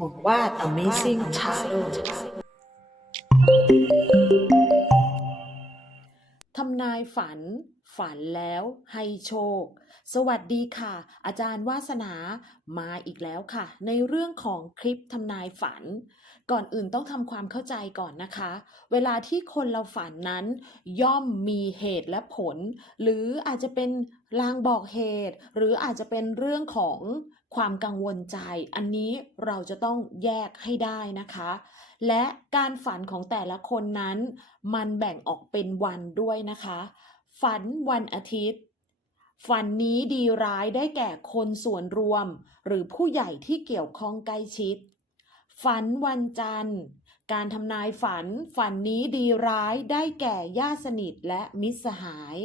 หวังว่า Amazing Tarot ทำนายฝัน ฝันแล้วให้โชค สวัสดีค่ะ อาจารย์วาสนามาอีกแล้วค่ะ ในเรื่องของคลิปทำนายฝัน ก่อนอื่นต้องทำความเข้าใจก่อนนะคะ เวลาที่คนเราฝันนั้น ย่อมมีเหตุและผล หรืออาจจะเป็นลางบอกเหตุ หรืออาจจะเป็นเรื่องของ ความกังวลใจ อันนี้เราจะต้องแยกให้ได้นะคะ และการฝันของแต่ละคนนั้น มันแบ่งออกเป็นวันด้วยนะคะ ฝันวันอาทิตย์ ฝันนี้ดีร้ายได้แก่คนส่วนรวม หรือผู้ใหญ่ที่เกี่ยวข้องใกล้ชิด ฝันวันจันทร์ การทำนายฝัน ฝันนี้ดีร้ายได้แก่ญาติสนิทและมิตรสหาย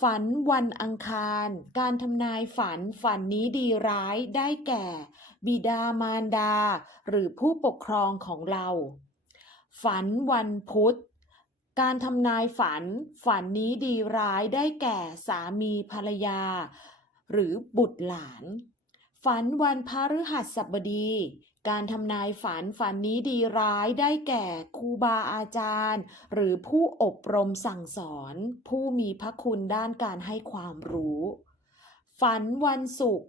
ฝันวันอังคาร การทำนายฝันฝันนี้ดีร้ายได้แก่ บิดามารดา หรือผู้ปกครองของเรา ฝันวันพุธ การทำนายฝัน ฝันนี้ดีร้ายได้แก่สามีภรรยา หรือบุตรหลาน ฝันวันพฤหัสบดีการทำนายฝันฝันนี้ดีร้ายได้แก่ครูบาอาจารย์ หรือผู้อบรมสั่งสอน ผู้มีพระคุณด้านการให้ความรู้ ฝันวันศุกร์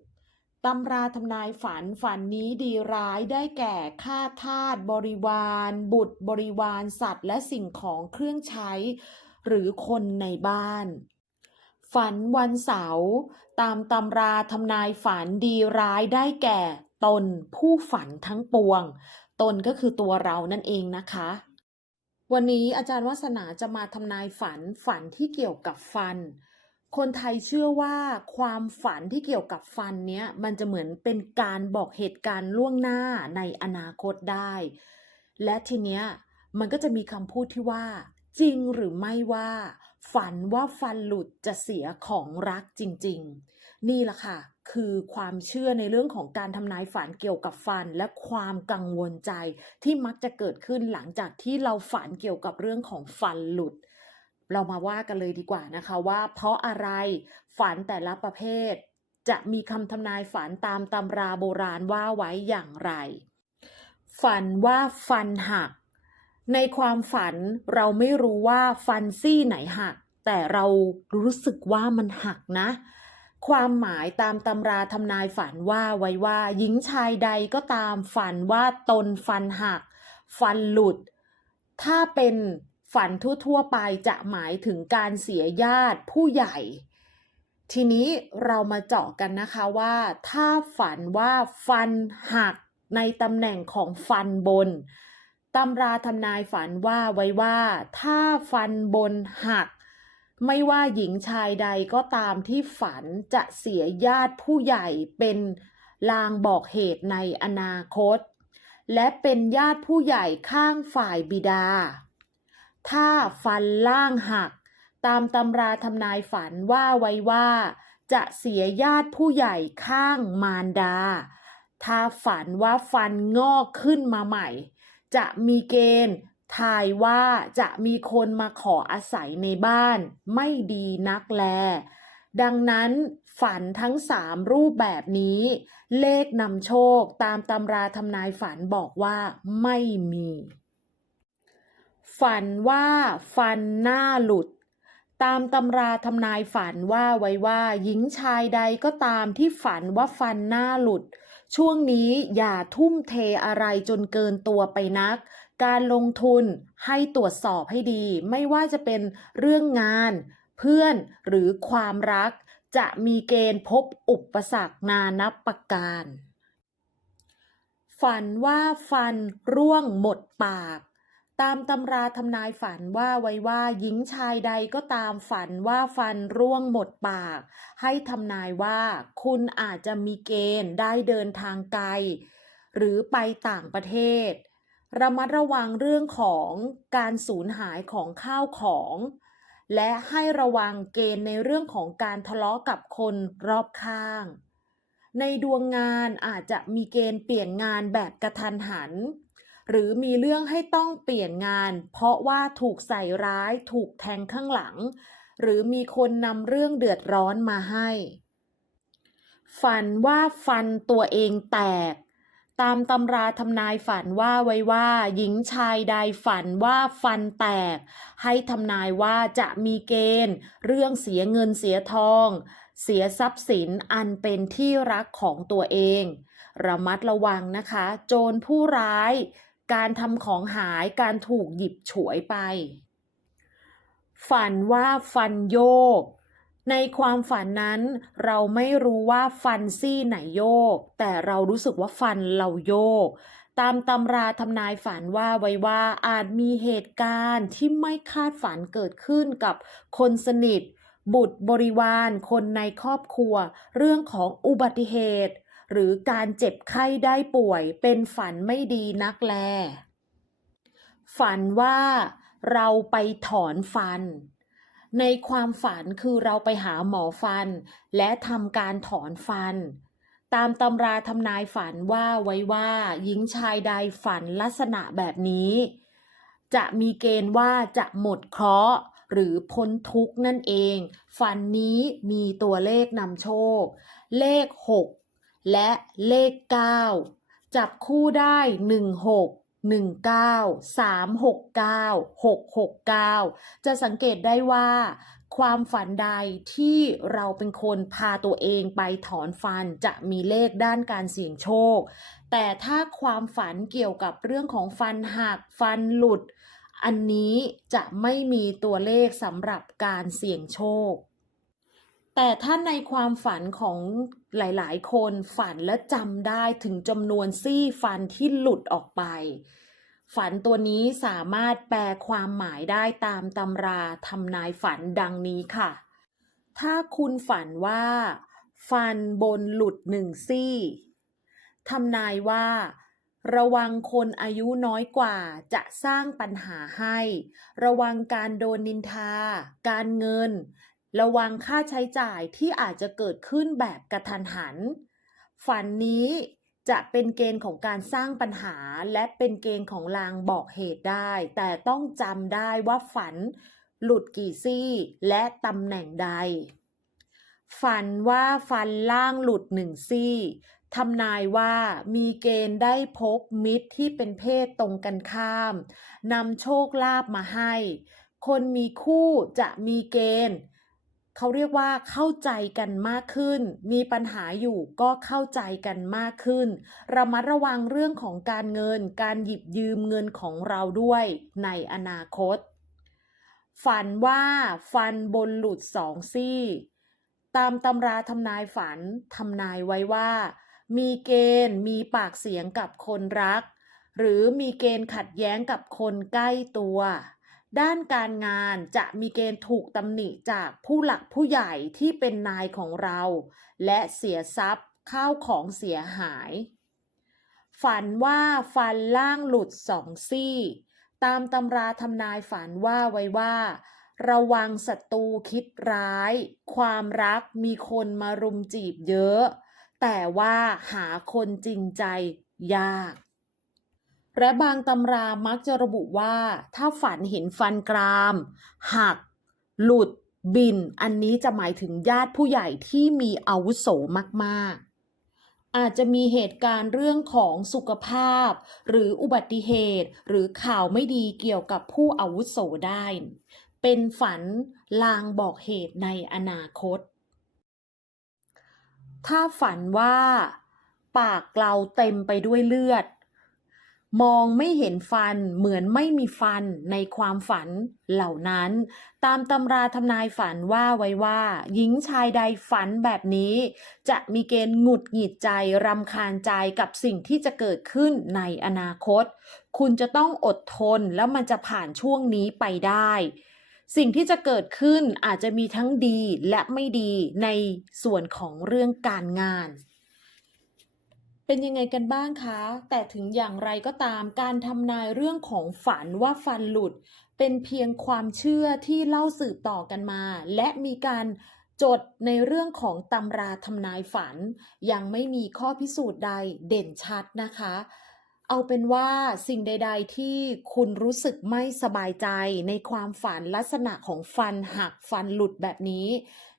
ตำราทำนายฝันฝันนี้ดีร้ายได้แก่ข้าทาสบริวาร บุตรบริวารสัตว์ และสิ่งของเครื่องใช้ หรือคนในบ้าน ฝันวันเสาร์ตามตำราทำนายฝันดีร้ายได้แก่ ตนผู้ฝันทั้งปวง ตนก็คือตัวเรานั่นเองนะคะ วันนี้อาจารย์วัฒนาจะมาทำนายฝันฝันที่เกี่ยวกับฟัน คนไทยเชื่อว่าความฝันที่เกี่ยวกับฟันเนี้ยมันจะเหมือนเป็นการบอกเหตุการณ์ล่วงหน้าในอนาคตได้ และทีเนี้ยมันก็จะมีคำพูดที่ว่า จริงหรือไม่ว่า ฝันว่าฟันหลุดจะเสียของรักจริง ๆ นี่แหละค่ะ คือความเชื่อในเรื่องของการทำนายฝันเกี่ยวกับฟัน และความกังวลใจที่มักจะเกิดขึ้นหลังจากที่เราฝันเกี่ยวกับเรื่องของฟันหลุด เรามาว่ากันเลยดีกว่านะคะว่าเพราะอะไรฝันแต่ละประเภท จะมีคำทำนายฝันตามตำราโบราณว่าไว้อย่างไร ฝันว่าฟันหัก ในความฝันเราไม่รู้ว่าฟันซี่ไหนหัก แต่เรารู้สึกว่ามันหักนะ ความหมายตามตำราทำนายฝันว่าไว้ว่า หญิงชายใดก็ตามฝันว่าตนฟันหัก ฟันหลุด ถ้าเป็นฝันทั่วๆไปจะหมายถึงการเสียญาติผู้ใหญ่ ทีนี้เรามาเจาะกันนะคะว่า ถ้าฝันว่าฟันหักในตำแหน่งของฟันบนตำราทำนายฝันว่าไว้ว่า ถ้าฟันบนหัก ไม่ว่าหญิงชายใดก็ตามที่ฝันจะเสียญาติผู้ใหญ่เป็นลางบอกเหตุในอนาคต และเป็นญาติผู้ใหญ่ข้างฝ่ายบิดา ถ้าฟันล่างหัก ตามตำราทำนายฝันว่าไว้ว่า จะเสียญาติผู้ใหญ่ข้างมารดา ถ้าฝันว่าฟันงอกขึ้นมาใหม่ จะมีเกณฑ์ ทายว่าจะมีคนมาขออาศัยในบ้าน ไม่ดีนักแล ดังนั้นฝันทั้งสามรูปแบบนี้ เลขนำโชคตามตำราทำนายฝันบอกว่าไม่มี ฝันว่าฟันหน้าหลุด ตามตำราทำนายฝันว่าไว้ว่า หญิงชายใดก็ตามที่ฝันว่าฟันหน้าหลุดช่วงนี้อย่าทุ่มเทอะไรจนเกินตัวไปนัก การลงทุนให้ตรวจสอบให้ดี ไม่ว่าจะเป็นเรื่องงาน เพื่อนหรือความรัก จะมีเกณฑ์พบอุปสรรคนานับประการ ฝันว่าฟันร่วงหมดปาก ตามตำราทำนายฝันว่าไว้ว่าหญิงชายใดก็ตามฝันว่าฟันร่วงหมดปาก ให้ทำนายว่าคุณอาจจะมีเกณฑ์ได้เดินทางไกล หรือไปต่างประเทศ ระมัดระวังเรื่องของการสูญหายของข้าวของ และให้ระวังเกณฑ์ในเรื่องของการทะเลาะกับคนรอบข้าง ในดวงงานอาจจะมีเกณฑ์เปลี่ยนงานแบบกระทันหัน หรือมีเรื่องให้ต้องเปลี่ยนงาน เพราะว่าถูกใส่ร้ายถูกแทงข้างหลัง หรือมีคนนำเรื่องเดือดร้อนมาให้ ฝันว่าฟันตัวเองแตก ตามตำราทำนายฝันว่าไว้ว่า หญิงชายใดฝันว่าฟันแตก ให้ทำนายว่าจะมีเกณฑ์ เรื่องเสียเงินเสียทอง เสียทรัพย์สินอันเป็นที่รักของตัวเอง ระมัดระวังนะคะ โจรผู้ร้าย การทำของหายการถูกหยิบฉวยไป ฝันว่าฟันโยก ในความฝันนั้นเราไม่รู้ว่าฟันซี่ไหนโยก แต่เรารู้สึกว่าฟันเราโยก ตามตำราทำนายฝันว่าไว้ว่าอาจมีเหตุการณ์ที่ไม่คาดฝันเกิดขึ้นกับคนสนิท บุตรบริวาร คนในครอบครัว เรื่องของอุบัติเหตุ หรือการเจ็บไข้ได้ป่วย เป็นฝันไม่ดีนักแล ฝันว่าเราไปถอนฟัน ในความฝันคือเราไปหาหมอฟัน และทำการถอนฟัน ตามตำราทำนายฝันว่าไว้ว่าหญิงชายใดฝันลักษณะแบบนี้ จะมีเกณฑ์ว่าจะหมดเคราะห์หรือพ้นทุกข์นั่นเอง ฝันนี้มีตัวเลขนำโชค เลข 6 และเลข 9 จับคู่ได้ 16 369 669 จะสังเกตได้ว่า ความฝันใดที่เราเป็นคนพาตัวเองไปถอนฟันจะมีเลขด้านการเสี่ยงโชค แต่ถ้าความฝันเกี่ยวกับเรื่องของฟันหักฟันหลุด อันนี้จะไม่มีตัวเลขสำหรับการเสี่ยงโชค แต่ถ้าในความฝันของหลาย ๆ คนฝันและจำได้ถึงจำนวนซี่ฟันที่หลุดออกไป ฝันตัวนี้สามารถแปลความหมายได้ตามตำราทำนายฝันดังนี้ค่ะ ถ้าคุณฝันว่า ฟันบนหลุดหนึ่งซี่ทำนายว่าระวังคนอายุน้อยกว่าจะสร้างปัญหาให้ ระวังการโดนนินทา การเงิน ระวังค่าใช้จ่ายที่อาจจะเกิดขึ้นแบบกระทันหัน ฝันนี้จะเป็นเกณฑ์ของการสร้างปัญหาและเป็นเกณฑ์ของลางบอกเหตุได้ แต่ต้องจำได้ว่าฝันหลุดกี่ซี่และตำแหน่งใด ฝันว่าฟันล่างหลุดหนึ่งซี่ทำนายว่ามีเกณฑ์ได้พบมิตรที่เป็นเพศตรงกันข้ามนำโชคลาภมาให้ คนมีคู่จะมีเกณฑ์ เขาเรียกว่าเข้าใจกันมากขึ้น มีปัญหาอยู่ก็เข้าใจกันมากขึ้น ระมัดระวังเรื่องของการเงิน การหยิบยืมเงินของเราด้วยในอนาคต ฝันว่าฟันบนหลุดสองซี่ ตามตำราทำนายฝันทำนายไว้ว่า มีเกณฑ์มีปากเสียงกับคนรัก หรือมีเกณฑ์ขัดแย้งกับคนใกล้ตัว ด้านการงานจะมีเกณฑ์ถูกตำหนิจากผู้หลักผู้ใหญ่ที่เป็นนายของเรา และเสียทรัพย์ข้าวของเสียหาย ฝันว่าฟันล่างหลุดสองซี่ ตามตำราทำนายฝันว่าไว้ว่า ระวังศัตรูคิดร้าย ความรักมีคนมารุมจีบเยอะ แต่ว่าหาคนจริงใจยาก และบางตำรามักจะระบุว่า ถ้าฝันเห็นฟันกราม หัก หลุด บิน อันนี้จะหมายถึงญาติผู้ใหญ่ที่มีอาวุโสมากๆอาจจะมีเหตุการณ์เรื่องของสุขภาพ หรืออุบัติเหตุ หรือข่าวไม่ดีเกี่ยวกับผู้อาวุโสได้ เป็นฝันลางบอกเหตุในอนาคต ถ้าฝันว่า ปากเราเต็มไปด้วยเลือด มองไม่เห็นฟันเหมือนไม่มีฟันในความฝันเหล่านั้น ตามตำราทำนายฝันว่าไว้ว่า หญิงชายใดฝันแบบนี้ จะมีเกณฑ์หงุดหงิดใจรำคาญใจกับสิ่งที่จะเกิดขึ้นในอนาคต คุณจะต้องอดทนแล้วมันจะผ่านช่วงนี้ไปได้ สิ่งที่จะเกิดขึ้นอาจจะมีทั้งดีและไม่ดีในส่วนของเรื่องการงาน เป็นยังไงกันบ้างคะ แต่ถึงอย่างไรก็ตาม การทำนายเรื่องของฝันว่าฟันหลุด เป็นเพียงความเชื่อที่เล่าสืบต่อกันมา และมีการจดในเรื่องของตำราทำนายฝัน ยังไม่มีข้อพิสูจน์ใดเด่นชัดนะคะ เอาเป็นว่าสิ่งใด ๆ ที่คุณรู้สึกไม่สบายใจในความฝันลักษณะของฟันหักฟันหลุดแบบนี้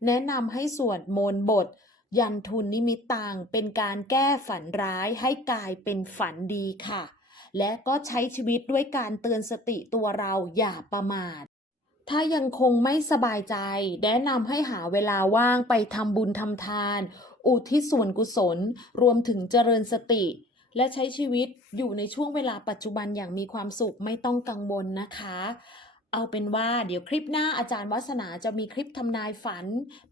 แนะนำให้สวดมนต์บท ยันทุนนิมิตตังเป็นการแก้ฝันร้ายให้กลายเป็นฝันดีค่ะ และก็ใช้ชีวิตด้วยการเตือนสติตัวเราอย่าประมาท ถ้ายังคงไม่สบายใจ แนะนำให้หาเวลาว่างไปทำบุญทำทาน อุทิศส่วนกุศล รวมถึงเจริญสติ และใช้ชีวิตอยู่ในช่วงเวลาปัจจุบันอย่างมีความสุขไม่ต้องกังวลนะคะ เอาเป็นว่าเดี๋ยวคลิปหน้าอาจารย์วัฒนาจะมีคลิปทำนายฝัน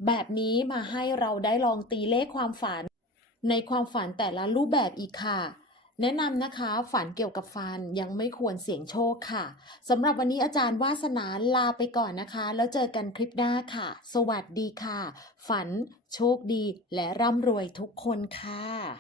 แบบนี้มาให้เราได้ลองตีเลขความฝัน ในความฝันแต่ละรูปแบบอีกค่ะ แนะนำนะคะฝันเกี่ยวกับฟันยังไม่ควรเสี่ยงโชคค่ะสำหรับวันนี้อาจารย์วาสนาลาไปก่อนนะคะ แล้วเจอกันคลิปหน้าค่ะ สวัสดีค่ะ ฝันโชคดีและร่ำรวยทุกคนค่ะ